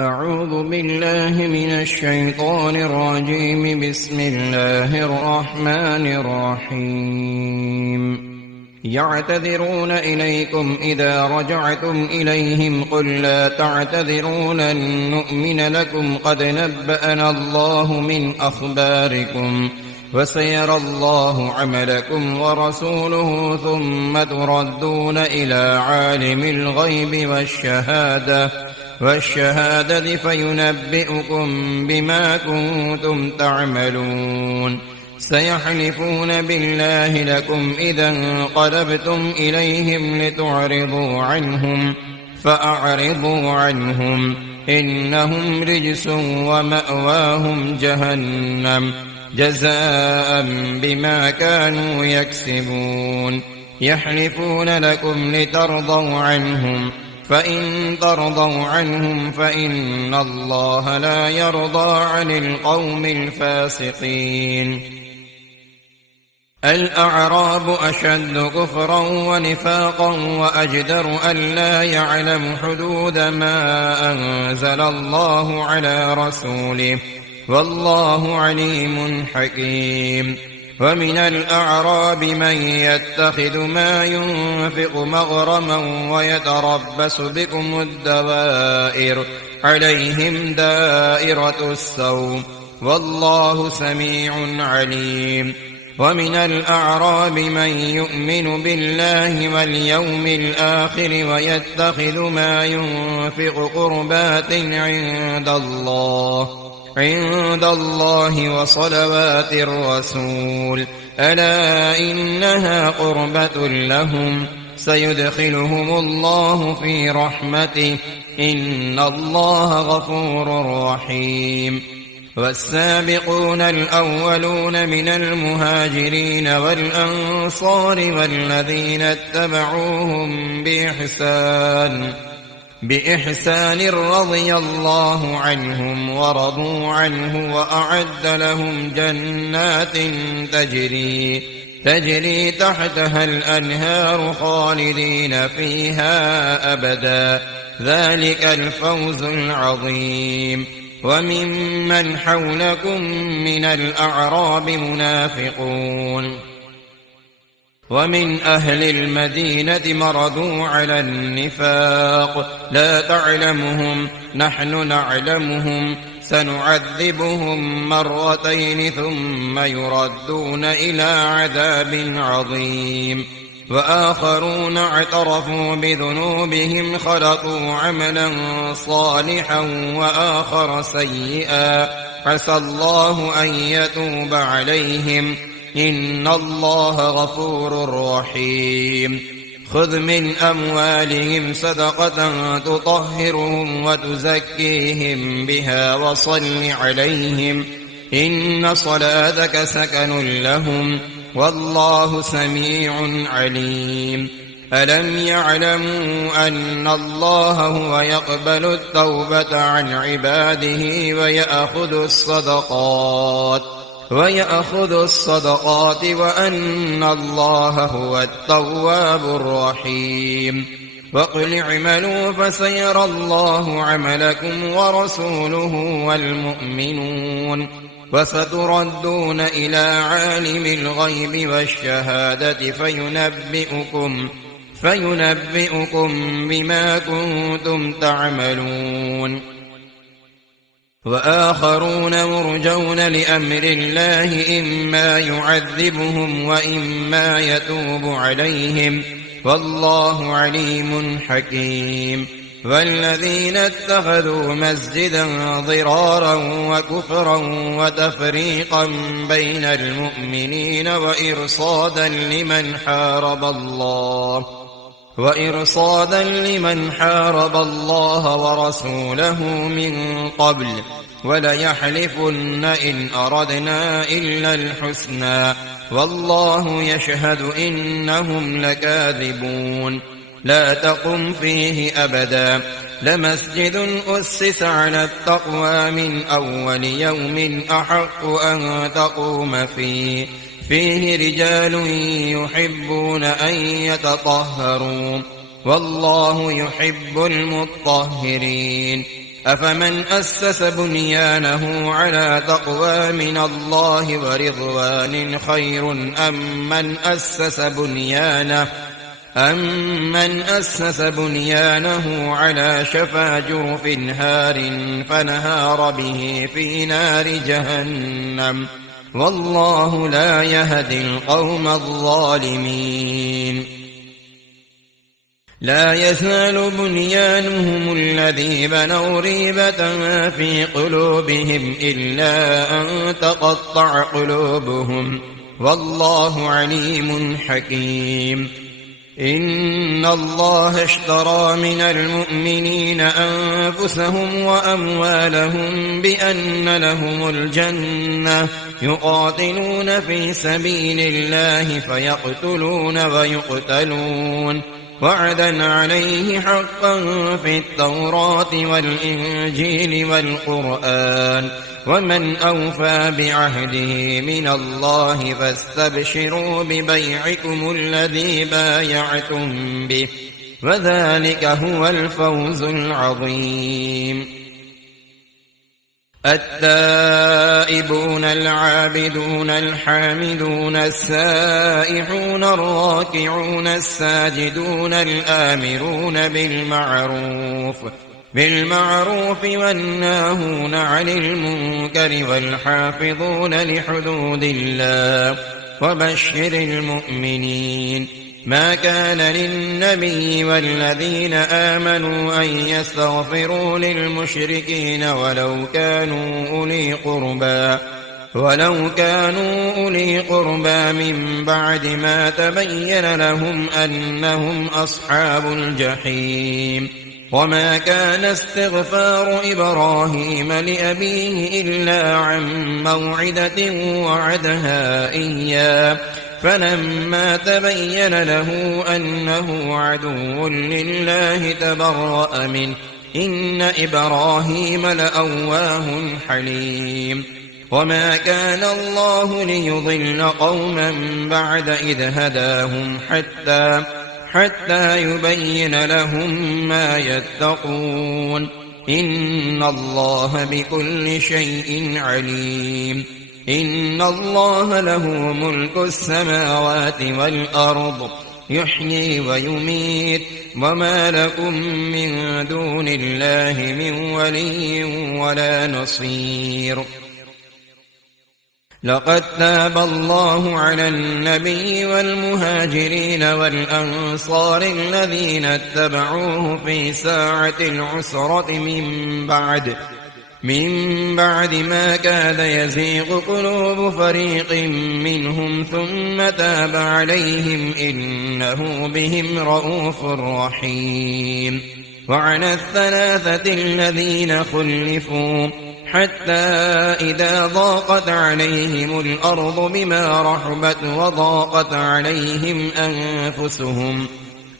أعوذ بالله من الشيطان الرجيم. بسم الله الرحمن الرحيم. يعتذرون إليكم إذا رجعتم إليهم قل لا تعتذروا لن نؤمن لكم قد نبأنا الله من أخباركم وسيرى الله عملكم ورسوله ثم تردون إلى عالم الغيب والشهادة فينبئكم بما كنتم تعملون. سيحلفون بالله لكم إذا انقلبتم إليهم لتعرضوا عنهم فأعرضوا عنهم إنهم رجس ومأواهم جهنم جزاء بما كانوا يكسبون. يحلفون لكم لترضوا عنهم فإن ترضوا عنهم فإن الله لا يرضى عن القوم الفاسقين. الأعراب أشد كفرا ونفاقا وأجدر ألا يعلم حدود ما أنزل الله على رسوله والله عليم حكيم. ومن الأعراب من يتخذ ما ينفق مغرما ويتربص بكم الدوائر عليهم دائرة السوء والله سميع عليم. ومن الأعراب من يؤمن بالله واليوم الآخر ويتخذ ما ينفق قربات عند الله وصلوات الرسول ألا إنها قربة لهم سيدخلهم الله في رحمته إن الله غفور رحيم. والسابقون الأولون من المهاجرين والأنصار والذين اتبعوهم بإحسان رضي الله عنهم ورضوا عنه وأعد لهم جنات تجري تحتها الأنهار خالدين فيها أبدا ذلك الفوز العظيم. وممن حولكم من الأعراب منافقون ومن أهل المدينة مردوا على النفاق لا تعلمهم نحن نعلمهم سنعذبهم مرتين ثم يردون إلى عذاب عظيم. وآخرون اعترفوا بذنوبهم خلطوا عملا صالحا وآخر سيئا عسى الله أن يتوب عليهم إن الله غفور رحيم. خذ من أموالهم صدقة تطهرهم وتزكيهم بها وصل عليهم إن صلاتك سكن لهم والله سميع عليم. ألم يعلموا أن الله هو يقبل التوبة عن عباده ويأخذ الصدقات وأن الله هو التواب الرحيم. وقل اعملوا فسيرى الله عملكم ورسوله والمؤمنون وستردون إلى عالم الغيب والشهادة فينبئكم بما كنتم تعملون. وآخرون مرجون لأمر الله إما يعذبهم وإما يتوب عليهم والله عليم حكيم. والذين اتخذوا مسجدا ضرارا وكفرا وتفريقا بين المؤمنين وإرصادا لمن حارب الله ورسوله من قبل وليحلفن إن أردنا إلا الحسنى والله يشهد إنهم لكاذبون. لا تقم فيه أبدا لمسجد أسس على التقوى من أول يوم أحق أن تقوم فيه رجال يحبون أن يتطهروا والله يحب المطهرين. أفمن أسس بنيانه على تقوى من الله ورضوان خير أمن أسس بنيانه على شفا جرف هار فنهار به في نار جهنم والله لا يهدي القوم الظالمين لا يزال بنيانهم الذي بنوا ريبة في قلوبهم إلا أن تقطع قلوبهم والله عليم حكيم إن الله اشترى من المؤمنين أنفسهم وأموالهم بأن لهم الجنة يقاتلون في سبيل الله فيقتلون ويقتلون وعدا عليه حقا في التوراة والإنجيل والقرآن ومن أوفى بعهده من الله فاستبشروا ببيعكم الذي بايعتم به وذلك هو الفوز العظيم التائبون العابدون الحامدون السائحون الراكعون الساجدون الآمرون بالمعروف والناهون عن المنكر والحافظون لحدود الله وبشر المؤمنين ما كان للنبي والذين آمنوا أن يستغفروا للمشركين ولو كانوا أولي قربى من بعد ما تبين لهم أنهم أصحاب الجحيم وما كان استغفار إبراهيم لأبيه إلا عن موعدة وعدها إياه فلما تبين له أنه عدو لله تبرأ منه إن إبراهيم لأواه حليم وما كان الله ليضل قوما بعد إذ هداهم حتى يبين لهم ما يتقون إن الله بكل شيء عليم إن الله له ملك السماوات والأرض يحيي ويميت وما لكم من دون الله من ولي ولا نصير لقد تاب الله على النبي والمهاجرين والأنصار الذين اتبعوه في ساعة العسرة من بعد ما كاد يزيغ قلوب فريق منهم ثم تاب عليهم إنه بهم رءوف رحيم وعلى الثلاثة الذين خلفوا حتى إذا ضاقت عليهم الأرض بما رحبت وضاقت عليهم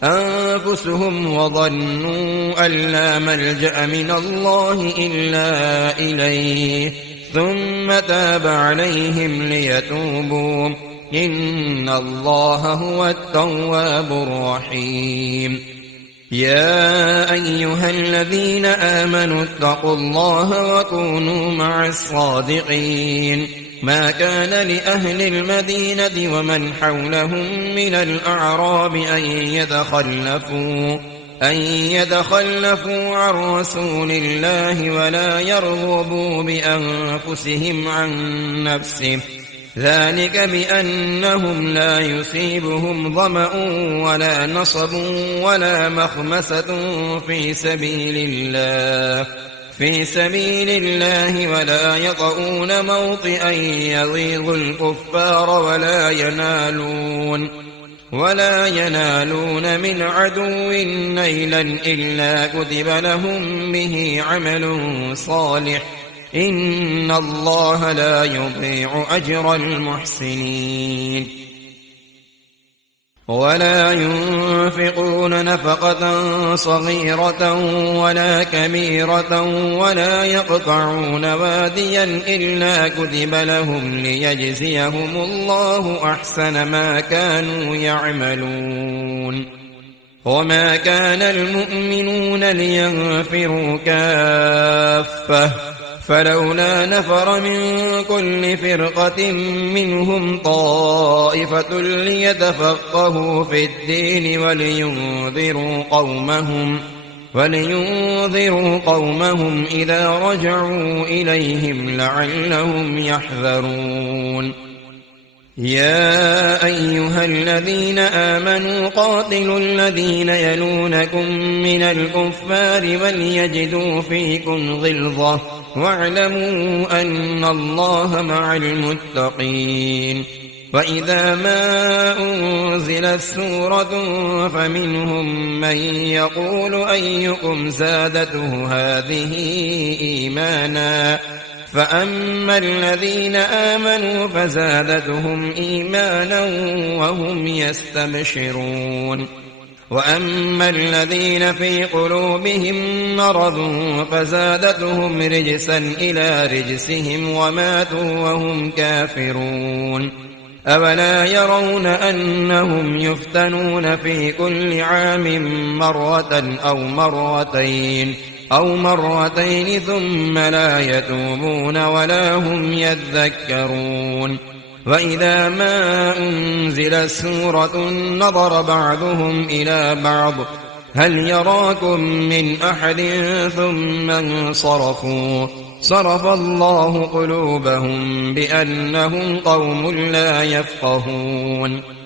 أنفسهم وظنوا أن لا ملجأ من الله إلا إليه ثم تاب عليهم ليتوبوا إن الله هو التواب الرحيم يا أيها الذين آمنوا اتقوا الله وكونوا مع الصادقين ما كان لأهل المدينة ومن حولهم من الأعراب أن يتخلفوا عن رسول الله ولا يرغبوا بأنفسهم عن نفسه ذلك بأنهم لا يصيبهم ظمأ ولا نصب ولا مخمسة في سبيل الله ولا يطؤون موطئا يغيظ الكفار ولا ينالون من عدو نيلا إلا كتب لهم به عمل صالح إن الله لا يضيع أجر المحسنين ولا ينفقون نفقة صغيرة ولا كبيرة ولا يقطعون واديا إلا كتب لهم ليجزيهم الله أحسن ما كانوا يعملون وما كان المؤمنون لينفروا كافة فلولا نفر من كل فرقة منهم طائفة ليتفقهوا في الدين ولينذروا قومهم إذا رجعوا إليهم لعلهم يحذرون يا أيها الذين آمنوا قاتلوا الذين يلونكم من الكفار وليجدوا فيكم غلظة واعلموا أن الله مع المتقين وإذا ما أنزلت سورة فمنهم من يقول أيكم زادته هذه إيمانا فأما الذين آمنوا فزادتهم إيمانا وهم يستبشرون وأما الذين في قلوبهم مرض فزادتهم رجسا إلى رجسهم وماتوا وهم كافرون أولا يرون أنهم يفتنون في كل عام مرة أو مرتين ثم لا يتوبون ولا هم يذكرون وإذا ما أنزلت سورة نظر بعضهم إلى بعض هل يراكم من أحد ثم انصرفوا صرف الله قلوبهم بأنهم قوم لا يفقهون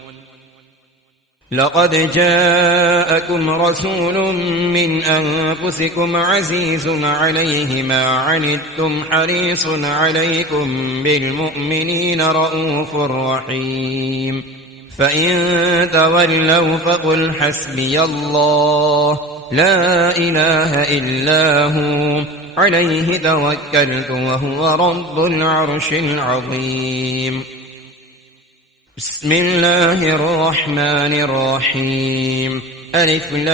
لقد جاءكم رسول من أنفسكم عزيز عليه ما عنتم حريص عليكم بالمؤمنين رءوف رحيم فإن تولوا فقل حسبي الله لا إله إلا هو عليه توكلت وهو رب العرش العظيم بسم الله الرحمن الرحيم ألف لام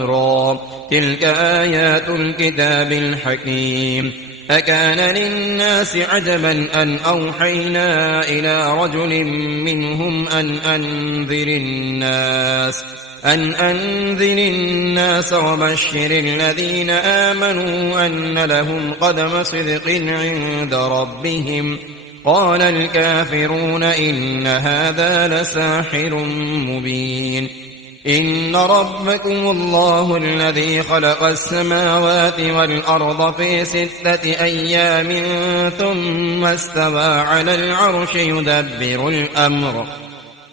را تلك آيات الكتاب الحكيم أكان للناس عجبا أن أوحينا إلى رجل منهم أن أنذر الناس وبشر الذين آمنوا أن لهم قدم صدق عند ربهم قال الكافرون إن هذا لساحر مبين إن ربكم الله الذي خلق السماوات والأرض في 6 أيام ثم استوى على العرش يدبر الأمر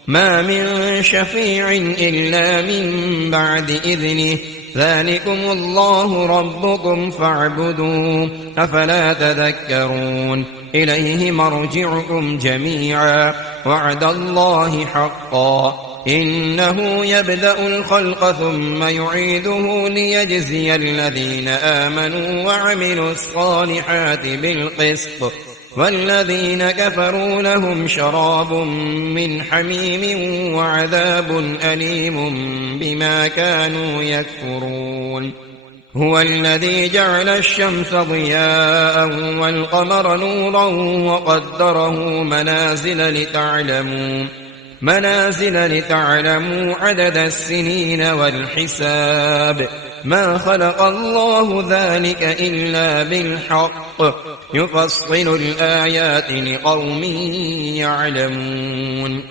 ما من شفيع إلا من بعد إذنه ذلكم الله ربكم فاعبدوه أفلا تذكرون إليه مرجعكم جميعا وعد الله حقا إنه يبدأ الخلق ثم يعيده ليجزي الذين آمنوا وعملوا الصالحات بالقسط والذين كفروا لهم شراب من حميم وعذاب أليم بما كانوا يكفرون هو الذي جعل الشمس ضياء والقمر نورا وقدره منازل لتعلموا عدد السنين والحساب ما خلق الله ذلك إلا بالحق يفصل الآيات لقوم يعلمون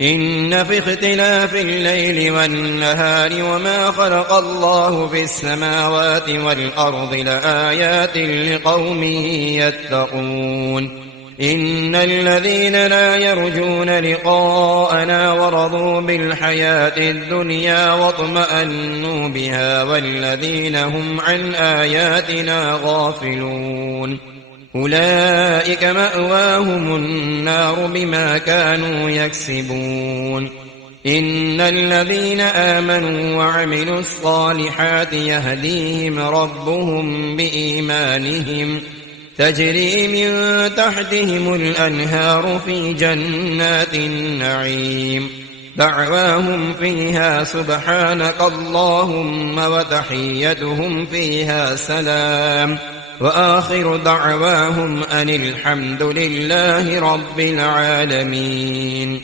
إن في اختلاف الليل والنهار وما خلق الله في السماوات والأرض لآيات لقوم يتقون إن الذين لا يرجون لقاءنا ورضوا بالحياة الدنيا واطمأنوا بها والذين هم عن آياتنا غافلون أولئك مأواهم النار بما كانوا يكسبون إن الذين آمنوا وعملوا الصالحات يهديهم ربهم بإيمانهم تجري من تحتهم الأنهار في جنات النعيم دعواهم فيها سبحانك اللهم وتحيتهم فيها سلام وآخر دعواهم أن الحمد لله رب العالمين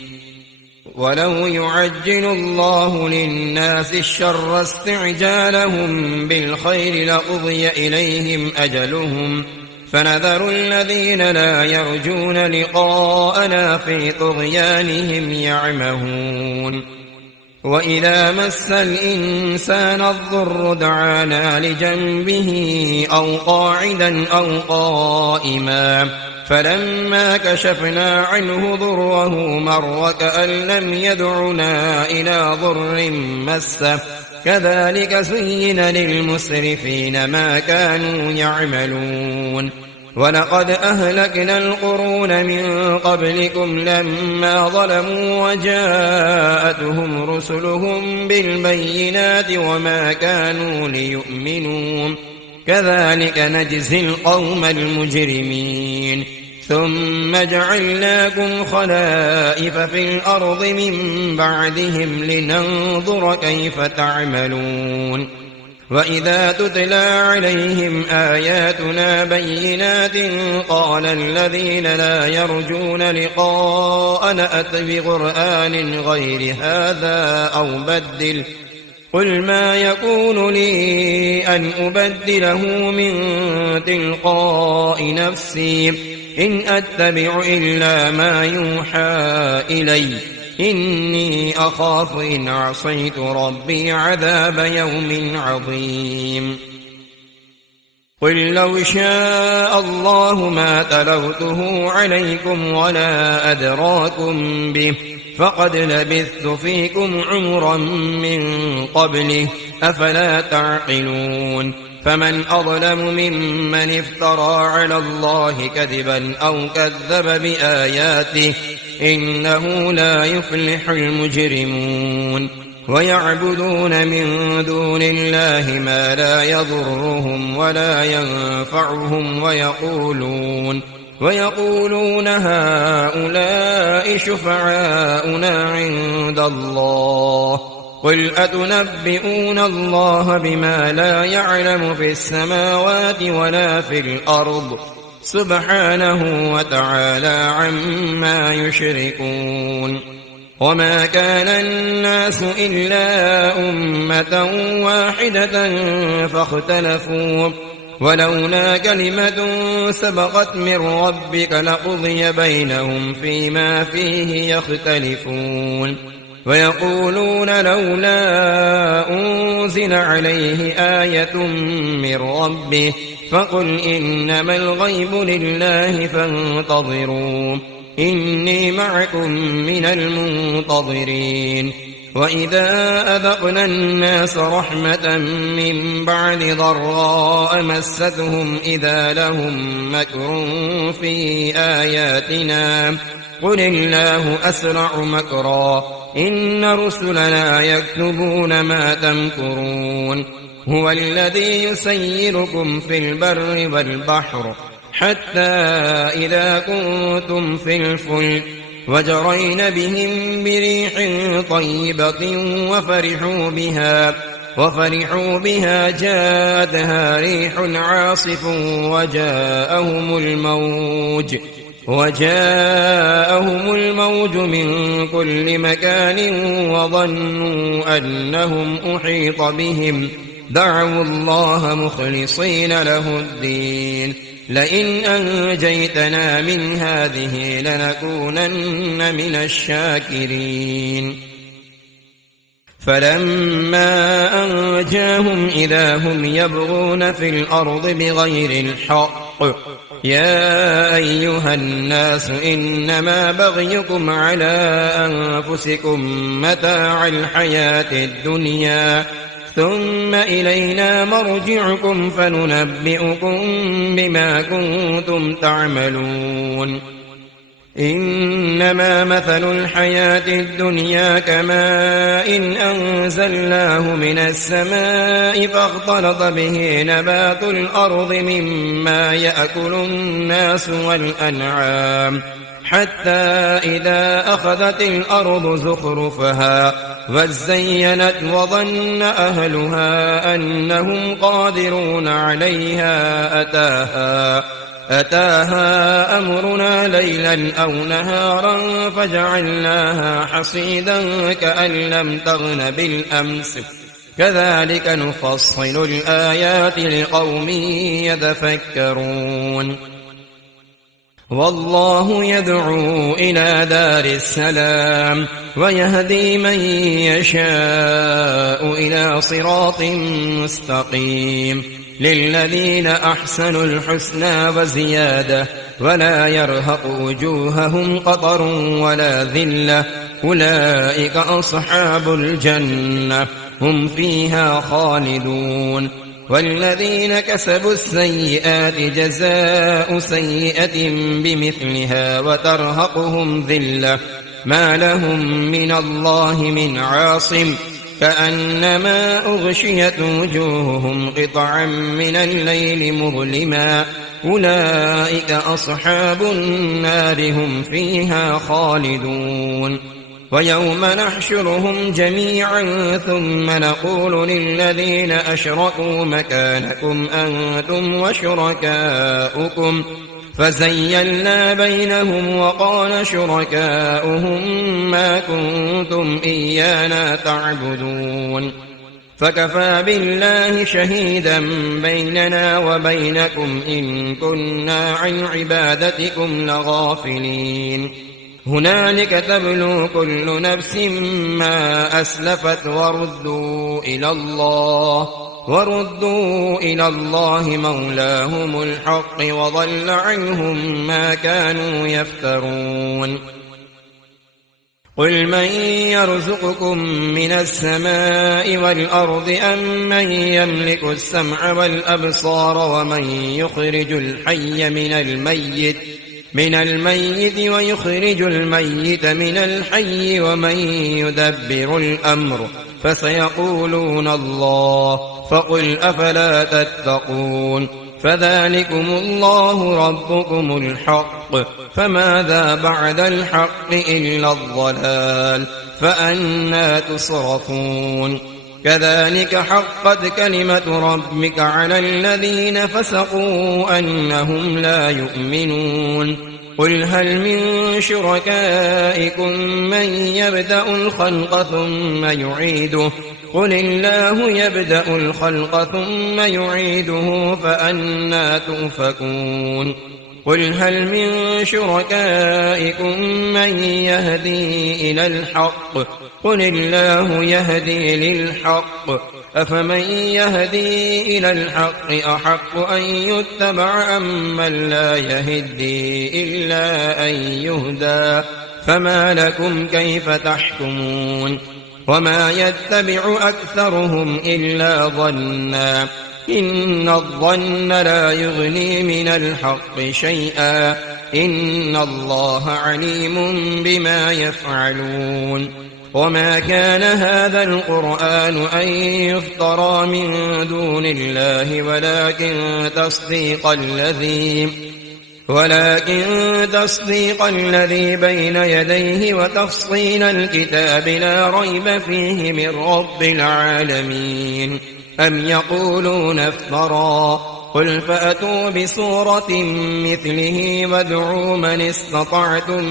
ولو يعجل الله للناس الشر استعجالهم بالخير لقضي إليهم أجلهم فنذر الذين لا يرجون لقاءنا في طغيانهم يعمهون وإذا مس الإنسان الضر دعانا لجنبه أو قاعدا أو قائما فلما كشفنا عنه ضره مر كأن لم يدعنا إلى ضر مسه كذلك زين للمسرفين ما كانوا يعملون ولقد أهلكنا القرون من قبلكم لما ظلموا وجاءتهم رسلهم بالبينات وما كانوا ليؤمنوا كذلك نجزي القوم المجرمين ثم جعلناكم خلائف في الأرض من بعدهم لننظر كيف تعملون وإذا تتلى عليهم آياتنا بينات قال الذين لا يرجون لقاءنا أت بقرآن غير هذا أو بدل قل ما يكون لي أن أبدله من تلقاء نفسي إن أتبع إلا ما يوحى إلي إني أخاف إن عصيت ربي عذاب يوم عظيم قل لو شاء الله ما تلوته عليكم ولا أدراكم به فقد لبثت فيكم عمرا من قبله أفلا تعقلون فمن أظلم ممن افترى على الله كذبا أو كذب بآياته إنه لا يفلح المجرمون ويعبدون من دون الله ما لا يضرهم ولا ينفعهم ويقولون هؤلاء شفعاؤنا عند الله قل أتنبئون الله بما لا يعلم في السماوات ولا في الأرض سبحانه وتعالى عما يشركون وما كان الناس إلا أمة واحدة فاختلفوا ولولا كلمة سبقت من ربك لقضي بينهم فيما فيه يختلفون ويقولون لولا أنزل عليه آية من ربه فقل إنما الغيب لله فانتظروا إني معكم من المنتظرين وإذا أذقنا الناس رحمة من بعد ضراء مستهم إذا لهم مكر في آياتنا قل الله أسرع مكرا إن رسلنا يكتبون ما تمكرون هو الذي يسيركم في البر والبحر حتى إذا كنتم في الفلك وجرين بهم بريح طيبة وفرحوا بها جاءتها ريح عاصف وجاءهم الموج من كل مكان وظنوا أنهم أحيط بهم دعوا الله مخلصين له الدين لئن أنجيتنا من هذه لنكونن من الشاكرين فلما أنجاهم إذا هم يبغون في الأرض بغير الحق يا أيها الناس إنما بغيكم على أنفسكم متاع الحياة الدنيا ثم إلينا مرجعكم فننبئكم بما كنتم تعملون إنما مثل الحياة الدنيا كماء إن أنزلناه من السماء فاختلط به نبات الأرض مما يأكل الناس والأنعام حتى إذا أخذت الأرض زخرفها وزينت وظن أهلها أنهم قادرون عليها أتاها أمرنا ليلا أو نهارا فجعلناها حصيدا كأن لم تغن بالأمس كذلك نفصل الآيات لقوم يتفكرون والله يدعو إلى دار السلام ويهدي من يشاء إلى صراط مستقيم للذين أحسنوا الحسنى وزيادة ولا يرهق وجوههم قطر ولا ذلة أولئك أصحاب الجنة هم فيها خالدون والذين كسبوا السيئات جزاء سيئة بمثلها وترهقهم ذلة ما لهم من الله من عاصم كأنما أغشيت وجوههم قطعا من الليل مظلما أولئك أصحاب النار هم فيها خالدون ويوم نحشرهم جميعا ثم نقول للذين أشركوا مكانكم أنتم وشركاؤكم فزيلنا بينهم وقال شركاؤهم ما كنتم إيانا تعبدون فكفى بالله شهيدا بيننا وبينكم إن كنا عن عبادتكم لغافلين هنالك تبلو كل نفس ما أسلفت وردوا إلى الله مولاهم الحق وضل عنهم ما كانوا يفترون قل من يرزقكم من السماء والأرض أم من يملك السمع والأبصار ومن يخرج الحي من الميت ويخرج الميت من الحي ومن يدبر الأمر فسيقولون الله فقل أفلا تتقون فذلكم الله ربكم الحق فماذا بعد الحق إلا الضلال فأنى تصرفون كذلك حقت كلمة ربك على الذين فسقوا أنهم لا يؤمنون قل هل من شركائكم من يبدأ الخلق ثم يعيده قل الله يبدأ الخلق ثم يعيده فأنى تؤفكون قل هل من شركائكم من يهدي إلى الحق قل الله يهدي للحق أفمن يهدي إلى الحق أحق أن يتبع أم من لا يهدي إلا أن يهدى فما لكم كيف تحكمون وما يتبع أكثرهم إلا ظنا إن الظن لا يغني من الحق شيئا إن الله عليم بما يفعلون وما كان هذا القرآن أن يفترى من دون الله ولكن تصديق الذي بين يديه وتفصيل الكتاب لا ريب فيه من رب العالمين أم يقولون افترى قل فأتوا بسورة مثله وادعوا من استطعتم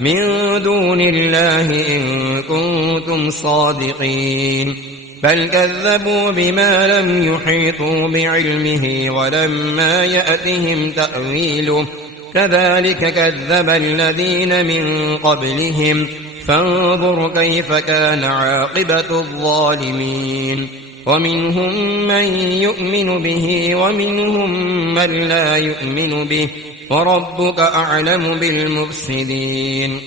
من دون الله إن كنتم صادقين بل كذبوا بما لم يحيطوا بعلمه ولما يأتهم تأويله كذلك كذب الذين من قبلهم فانظر كيف كان عاقبة الظالمين ومنهم من يؤمن به ومنهم من لا يؤمن به وربك أعلم بالمفسدين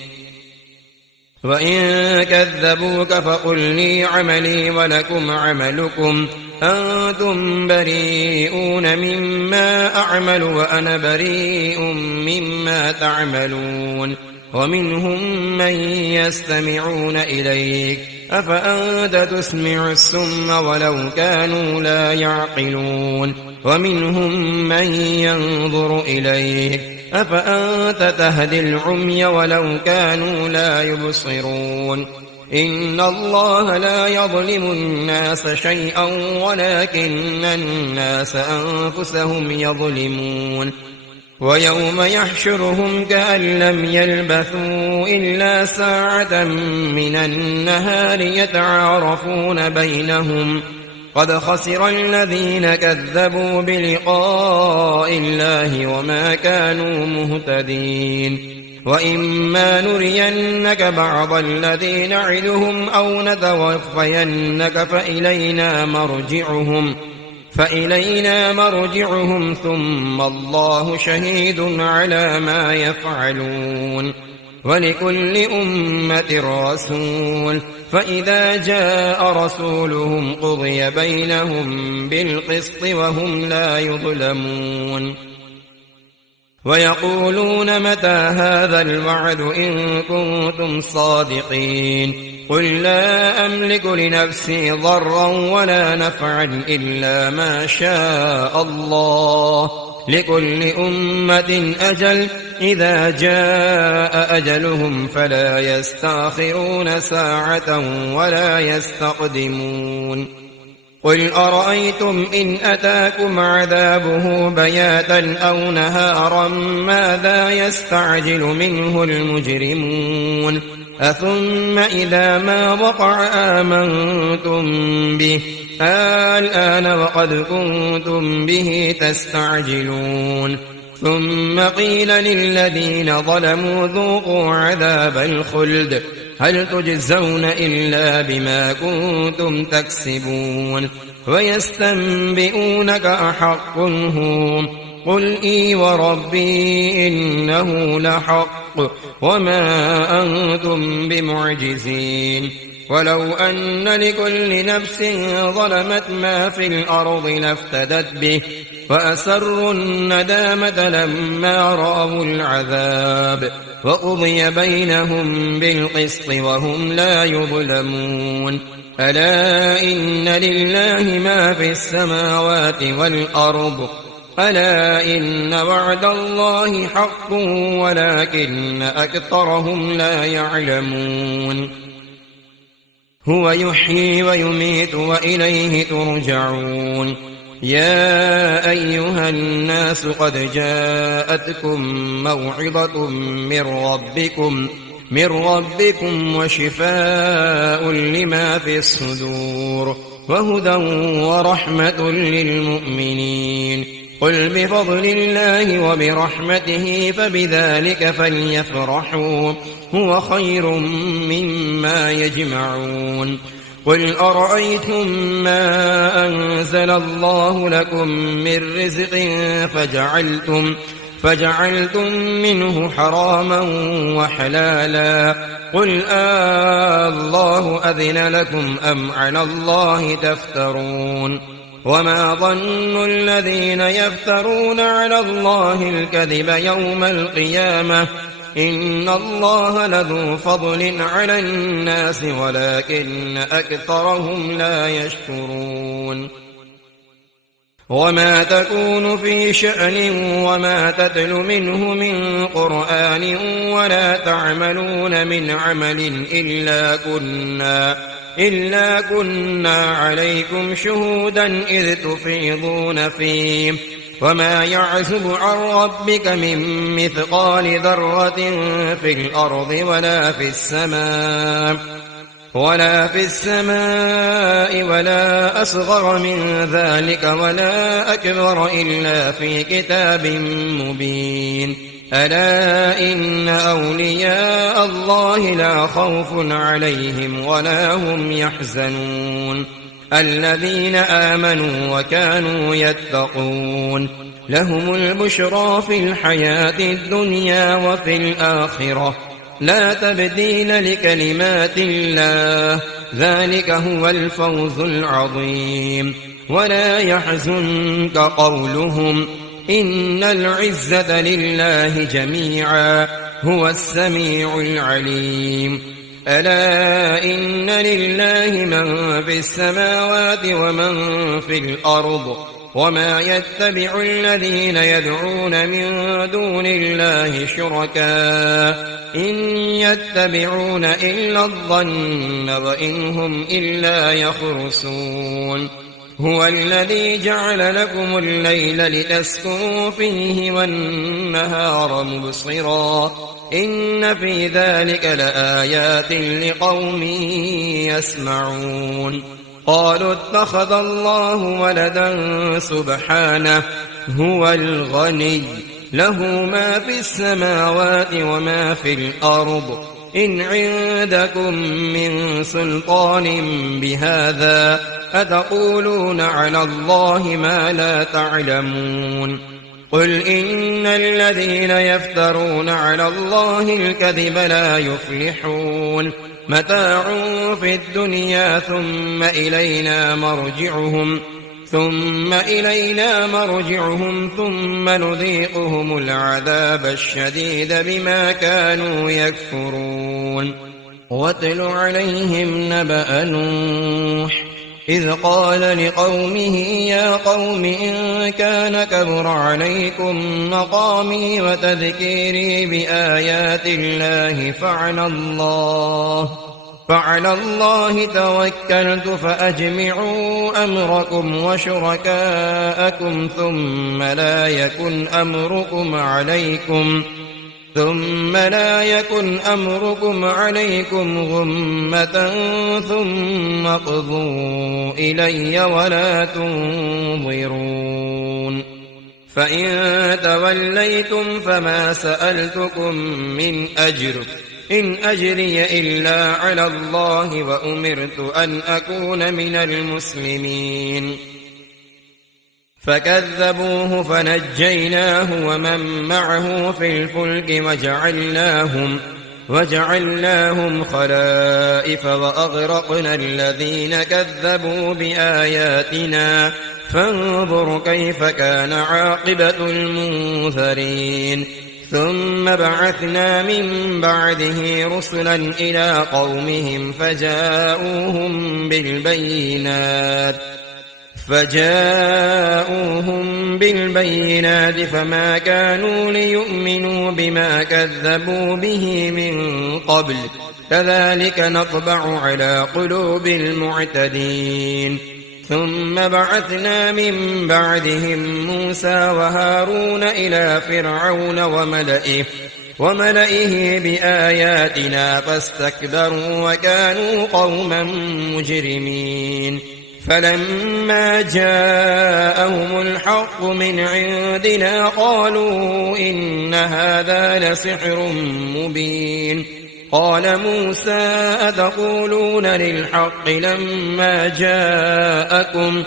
وإن كذبوك فقل لي عملي ولكم عملكم أنتم بريئون مما أعمل وأنا بريء مما تعملون ومنهم من يستمعون إليك أفأنت تسمع السم ولو كانوا لا يعقلون ومنهم من ينظر إليك أفأنت تهدي العمي ولو كانوا لا يبصرون إن الله لا يظلم الناس شيئا ولكن الناس أنفسهم يظلمون ويوم يحشرهم كأن لم يلبثوا إلا ساعة من النهار يتعارفون بينهم قد خسر الذين كذبوا بلقاء الله وما كانوا مهتدين وإما نرينك بعض الذي نعدهم أو نتوفينك فإلينا مرجعهم ثم الله شهيد على ما يفعلون ولكل أمة رسول فإذا جاء رسولهم قضي بينهم بالقسط وهم لا يظلمون ويقولون متى هذا الوعد إن كنتم صادقين قل لا أملك لنفسي ضرا ولا نفعا إلا ما شاء الله لكل أمة أجل إذا جاء أجلهم فلا يستأخرون ساعة ولا يستقدمون قل أرأيتم إن أتاكم عذابه بياتا أو نهارا ماذا يستعجل منه المجرمون أثم إذا ما وقع آمنتم به الآن وقد كنتم به تستعجلون ثم قيل للذين ظلموا ذوقوا عذاب الخلد هل تجزون إلا بما كنتم تكسبون ويستنبئونك أحق هو قل إي وربي إنه لحق وما أنتم بمعجزين ولو أن لكل نفس ظلمت ما في الأرض لافتدت به وأسروا الندامة لما رأوا العذاب وقضي بينهم بالقسط وهم لا يظلمون ألا إن لله ما في السماوات والأرض ألا إن وعد الله حق ولكن أكثرهم لا يعلمون هو يحيي ويميت وإليه ترجعون يا أيها الناس قد جاءتكم موعظة من ربكم وشفاء لما في الصدور وهدى ورحمة للمؤمنين قل بفضل الله وبرحمته فبذلك فليفرحوا هو خير مما يجمعون قل أرأيتم ما أنزل الله لكم من رزق فجعلتم منه حراما وحلالا قل الله أذن لكم أم على الله تفترون وما ظن الذين يفترون على الله الكذب يوم القيامة إن الله لذو فضل على الناس ولكن أكثرهم لا يشكرون وما تكون في شأن وما تتل منه من قرآن ولا تعملون من عمل إلا كنا عليكم شهودا إذ تفيضون فيه وما يعزب عن ربك من مثقال ذرة في الأرض ولا في السماء ولا أصغر من ذلك ولا أكبر إلا في كتاب مبين ألا إن أولياء الله لا خوف عليهم ولا هم يحزنون الذين آمنوا وكانوا يتقون لهم البشرى في الحياة الدنيا وفي الآخرة لا تبديل لكلمات الله ذلك هو الفوز العظيم ولا يحزنك قولهم إن العزة لله جميعا هو السميع العليم ألا إن لله من في السماوات ومن في الأرض وما يتبع الذين يدعون من دون الله شركاء إن يتبعون إلا الظن وإن هم إلا يخرصون هو الذي جعل لكم الليل لتسكنوا فيه والنهار مبصرا إن في ذلك لآيات لقوم يسمعون قالوا اتخذ الله ولدا سبحانه هو الغني له ما في السماوات وما في الأرض إن عندكم من سلطان بهذا أتقولون على الله ما لا تعلمون قل إن الذين يفترون على الله الكذب لا يفلحون متاع في الدنيا ثم إلينا مرجعهم ثم نذيقهم العذاب الشديد بما كانوا يكفرون واتل عليهم نبأ نوح إذ قال لقومه يا قوم إن كان كبر عليكم مقامي وتذكيري بآيات الله فعلى الله توكلت فأجمعوا أمركم وشركاءكم ثم لا يكن أمركم عليكم غمة ثم اقضوا إلي ولا تنظرون فإن توليتم فما سألتكم من أجر إن أجري إلا على الله وأمرت أن أكون من المسلمين فكذبوه فنجيناه ومن معه في الفلك وجعلناهم خلائف وأغرقنا الذين كذبوا بآياتنا فانظر كيف كان عاقبة المنذرين ثم بعثنا من بعده رسلا إلى قومهم فجاءوهم بالبينات فما كانوا ليؤمنوا بما كذبوا به من قبل كذلك نطبع على قلوب المعتدين ثم بعثنا من بعدهم موسى وهارون إلى فرعون وملئه بآياتنا فاستكبروا وكانوا قوما مجرمين فلما جاءهم الحق من عندنا قالوا إن هذا لسحر مبين قال موسى أتقولون للحق لما جاءكم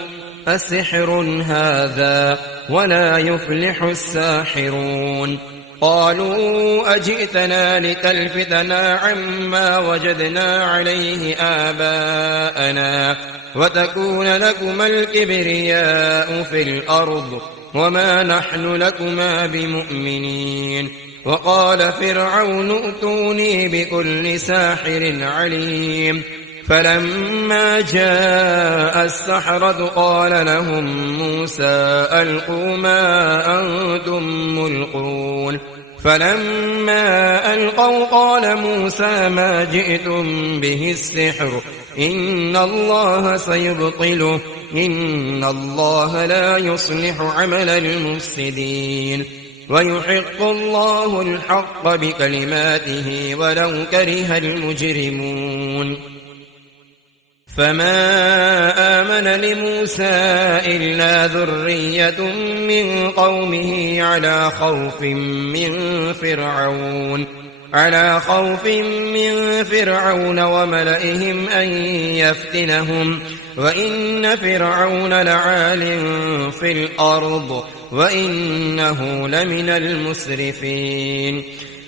أسحر هذا ولا يفلح الساحرون قالوا أجئتنا لتلفتنا عما وجدنا عليه آباءنا وتكون لكما الكبرياء في الأرض وما نحن لكما بمؤمنين وقال فرعون ائتوني بكل ساحر عليم فلما جاء السحرة قال لهم موسى ألقوا ما أنتم ملقون فلما ألقوا قال موسى ما جئتم به السحر إن الله سيبطله إن الله لا يصلح عمل المفسدين ويحق الله الحق بكلماته ولو كره المجرمون فما آمن لموسى إلا ذرية من قومه على خوف من فرعون وملئهم أن يفتنهم وإن فرعون لعال في الأرض وإنه لمن المسرفين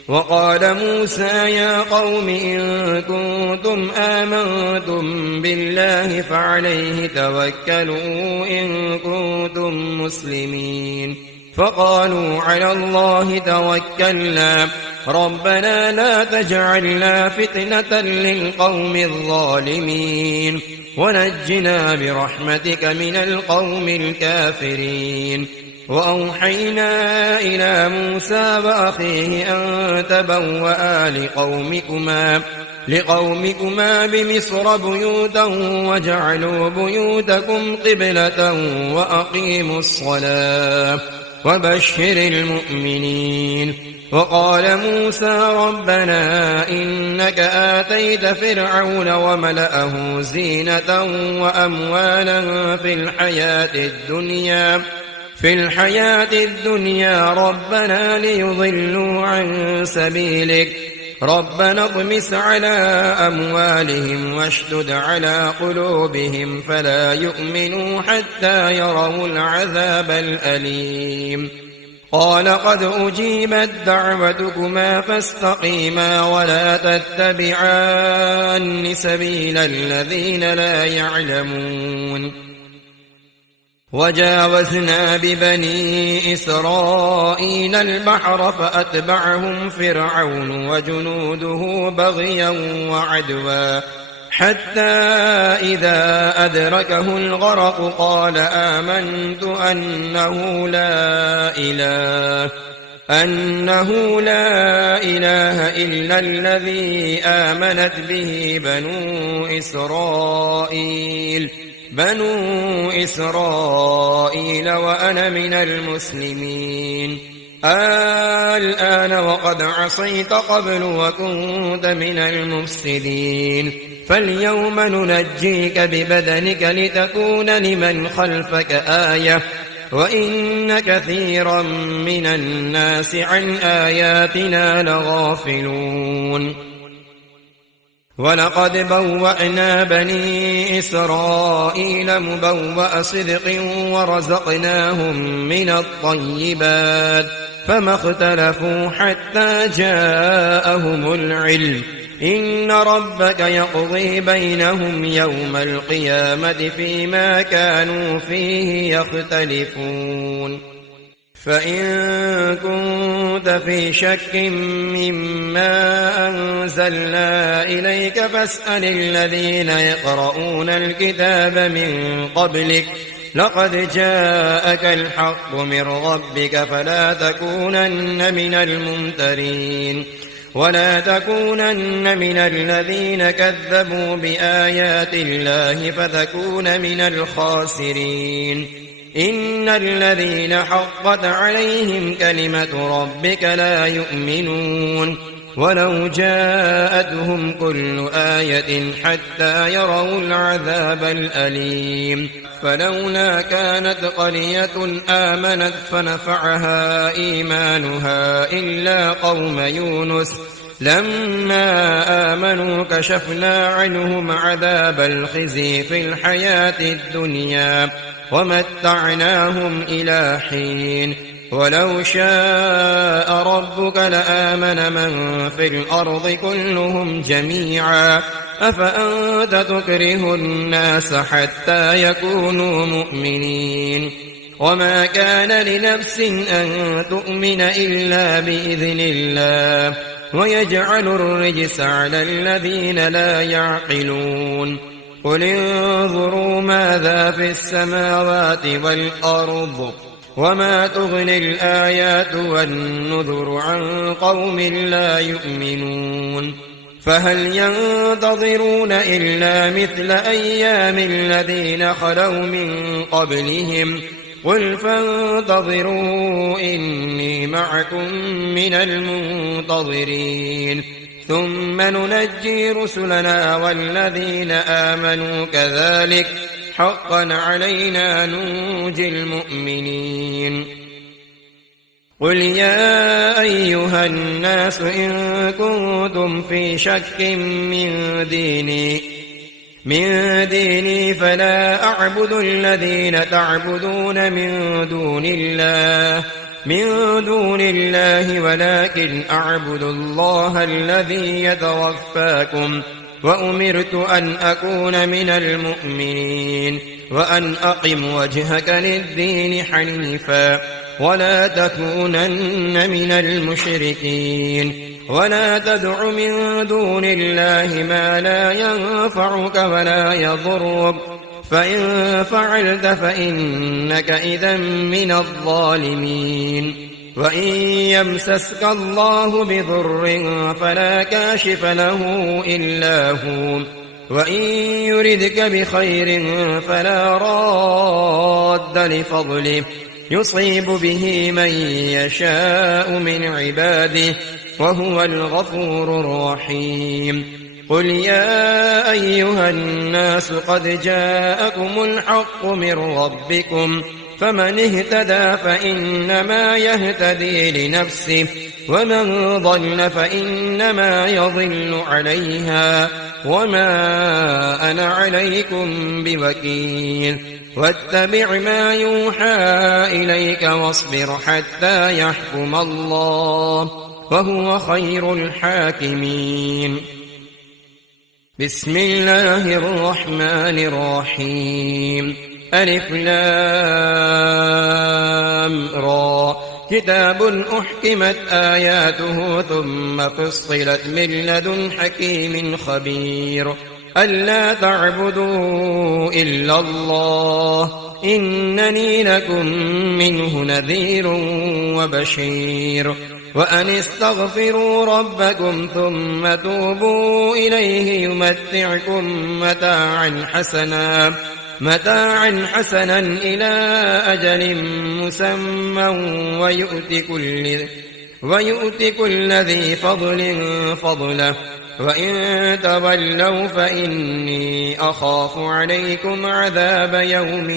وقال موسى يا قوم إن كنتم آمنتم بالله فعليه توكلوا إن كنتم مسلمين فقالوا على الله توكلنا ربنا لا تجعلنا فتنة للقوم الظالمين ونجنا برحمتك من القوم الكافرين. وأوحينا إلى موسى وأخيه أن تبوأ لقومكما بمصر بيوتا وجعلوا بيوتكم قبلة وأقيموا الصلاة وبشر المؤمنين. وقال موسى ربنا إنك آتيت فرعون وملأه زينة وأموالا في الحياة الدنيا ربنا ليضلوا عن سبيلك ربنا اطمس على أموالهم واشدد على قلوبهم فلا يؤمنوا حتى يروا العذاب الأليم. قال قد أجيبت دعوتكما فاستقيما ولا تتبعان سبيل الذين لا يعلمون. وجاوزنا ببني إسرائيل البحر فأتبعهم فرعون وجنوده بغيا وعدوا حتى إذا أدركه الغرق قال آمنت أنه لا إله إلا الذي آمنت به بنو إسرائيل وأنا من المسلمين. الآن وقد عصيت قبل وكنت من المفسدين فاليوم ننجيك ببدنك لتكون لمن خلفك آية وإن كثيرا من الناس عن آياتنا لغافلون. ولقد بوأنا بني إسرائيل مبوأ صدق ورزقناهم من الطيبات فما اختلفوا حتى جاءهم العلم إن ربك يقضي بينهم يوم القيامة فيما كانوا فيه يختلفون. فإن كنت في شك مما أنزلنا إليك فاسأل الذين يقرؤون الكتاب من قبلك لقد جاءك الحق من ربك فلا تكونن من الممترين ولا تكونن من الذين كذبوا بآيات الله فتكون من الخاسرين. إن الذين حقت عليهم كلمة ربك لا يؤمنون ولو جاءتهم كل آية حتى يروا العذاب الأليم. فلولا كانت قرية آمنت فنفعها إيمانها إلا قوم يونس لما آمنوا كشفنا عنهم عذاب الخزي في الحياة الدنيا ومتعناهم إلى حين. ولو شاء ربك لآمن من في الأرض كلهم جميعا أفأنت تكره الناس حتى يكونوا مؤمنين. وما كان لنفس أن تؤمن إلا بإذن الله ويجعل الرجس على الذين لا يعقلون. قل انظروا ماذا في السماوات والأرض وما تغني الآيات والنذر عن قوم لا يؤمنون. فهل ينتظرون إلا مثل أيام الذين خلوا من قبلهم قل فانتظروا إني معكم من المنتظرين ثم ننجي رسلنا والذين آمنوا كذلك حقا علينا ننجي المؤمنين. قل يا أيها الناس إن كنتم في شك من ديني فلا أعبد الذين تعبدون من دون الله ولكن أعبد الله الذي يتوفاكم وأمرت أن أكون من المؤمنين وأن أقم وجهك للدين حنيفا ولا تكونن من المشركين. ولا تدع من دون الله ما لا ينفعك ولا يضرك، فإن فعلت فإنك إذا من الظالمين. وإن يمسسك الله بضر فلا كاشف له إلا هو، وإن يردك بخير فلا راد لفضله، يصيب به من يشاء من عباده، وهو الغفور الرحيم. قل يا أيها الناس قد جاءكم الحق من ربكم، فمن اهتدى فإنما يهتدي لنفسه، ومن ضل فإنما يضل عليها، وما أنا عليكم بوكيل. واتبع ما يوحى إليك واصبر حتى يحكم الله، وهو خير الحاكمين. بسم الله الرحمن الرحيم. ألف لام را، كتاب أحكمت آياته ثم فصلت من لدن حكيم خبير. ألا تعبدوا إلا الله إنني لكم منه نذير وبشير. وأن استغفروا ربكم ثم توبوا إليه يمتعكم متاعا حسنا إلى أجل مسمى ويؤت كل ذي فضل فضله، وإن تولوا فإني أخاف عليكم عذاب يوم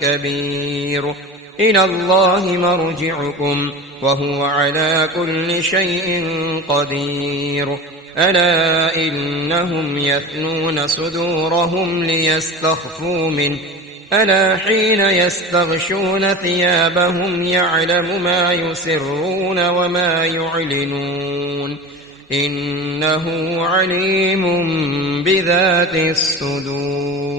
كبير. إلى الله مرجعكم وهو على كل شيء قدير. ألا إنهم يثنون صدورهم ليستخفوا منه، ألا حين يستغشون ثيابهم يعلم ما يسرون وما يعلنون، إنه عليم بذات الصدور.